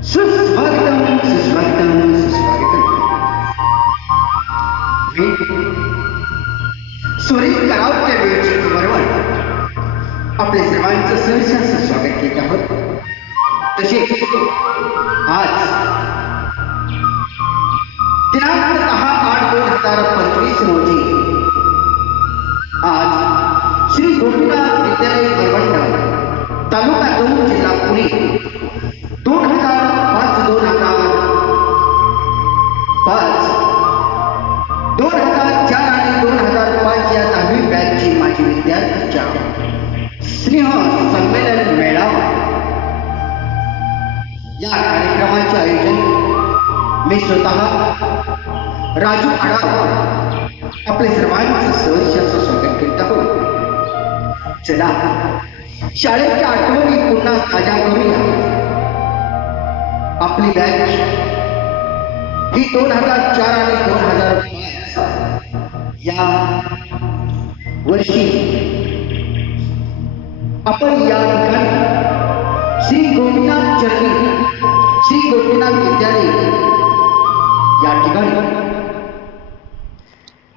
सुस्वागतम सुस्वागतम सुस्वागतम. मी सुरेश करावच्या वेळची बरोबर आपले सर्वांचं सहर्ष स्वागत केलं आहोत. तसेच आज दिनांक 10/8/2025 रोजी आज श्री गोपीनाथ विद्यालय वरवंड तालुका 2 जिल्हा पुणे 2004 आणि 2005 या 10वी बॅचची माजी विद्यार्थ्यांच्या स्नेह संमेलन मेळावा या कार्यक्रमाचे आयोजन मी स्वतः राजू आढाव आपले सर्वांचं सहर्ष स्वागत करीत आहोत. चला शाळेच्या आठवणी पुन्हा ताज्या करूया. आपली बॅच ही 2004 आणि 2005 या वर्षी आपण या ठिकाणी श्री गोपीनाथ विद्यालय या ठिकाणी